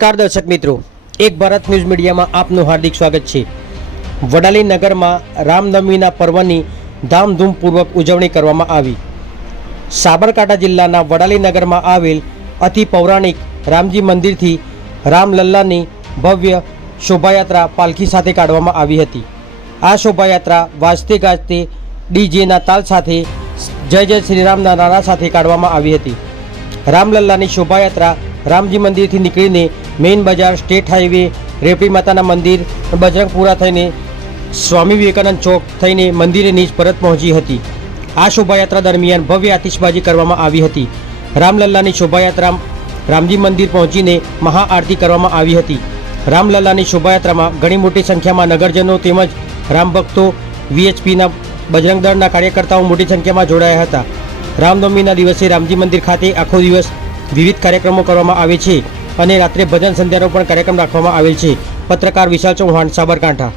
નમસ્કાર દર્શક મિત્રો, એક ભારત ન્યૂઝ મીડિયામાં આપનું હાર્દિક સ્વાગત છે। વડાલી નગરમાં રામનવમીના પર્વની ધામધૂમપૂર્વક ઉજવણી કરવામાં આવી। સાબરકાંઠા જિલ્લાના વડાલી નગરમાં આવેલ અતિ પૌરાણિક રામજી મંદિરથી રામલલ્લાની ભવ્ય શોભાયાત્રા પાલખી સાથે કાઢવામાં આવી હતી। આ શોભાયાત્રા વાજતે ગાજતે ડીજેના તાલ સાથે જય જય શ્રીરામના નારા સાથે કાઢવામાં આવી હતી। રામલલ્લાની શોભાયાત્રા રામજી મંદિરથી નીકળીને મેઇન બજાર, સ્ટેટ હાઈવે, રેપડી માતાના મંદિર, બજરંગપુરા થઈને સ્વામી વિવેકાનંદ ચોક થઈને મંદિરે નીચ પરત પહોંચી હતી। આ શોભાયાત્રા દરમિયાન ભવ્ય આતિશબાજી કરવામાં આવી હતી। રામલલ્લાની શોભાયાત્રા રામજી મંદિર પહોંચીને મહાઆરતી કરવામાં આવી હતી। રામલલ્લાની શોભાયાત્રામાં ઘણી મોટી સંખ્યામાં નગરજનો તેમજ રામભક્તો, વીએચપીના બજરંગ દળના કાર્યકર્તાઓ મોટી સંખ્યામાં જોડાયા હતા। રામનવમીના દિવસે રામજી મંદિર ખાતે આખો દિવસ વિવિધ કાર્યક્રમો કરવામાં આવે છે અને રાત્રે ભજન સંધ્યાનો પણ કાર્યક્રમ રાખવામાં આવેલ છે। પત્રકાર વિશાલ ચૌહાણ, સાબરકાંઠા।